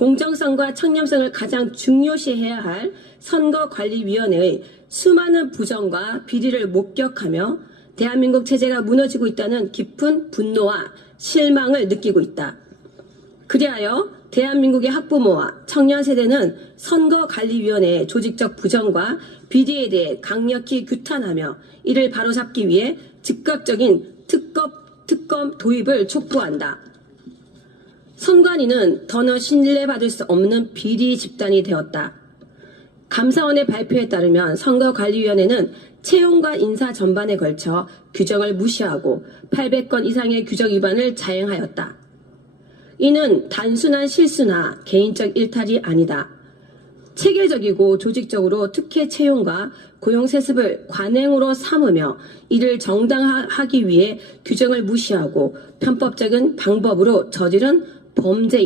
공정성과 청렴성을 가장 중요시해야 할 선거관리위원회의 수많은 부정과 비리를 목격하며 대한민국 체제가 무너지고 있다는 깊은 분노와 실망을 느끼고 있다. 그리하여 대한민국의 학부모와 청년 세대는 선거관리위원회의 조직적 부정과 비리에 대해 강력히 규탄하며 이를 바로잡기 위해 즉각적인 특검, 특검 도입을 촉구한다. 선관위는 더너 신뢰받을 수 없는 비리 집단이 되었다. 감사원의 발표에 따르면 선거관리위원회는 채용과 인사 전반에 걸쳐 규정을 무시하고 800건 이상의 규정 위반을 자행하였다. 이는 단순한 실수나 개인적 일탈이 아니다. 체계적이고 조직적으로 특혜 채용과 고용 세습을 관행으로 삼으며 이를 정당화하기 위해 규정을 무시하고 편법적인 방법으로 저지른 범죄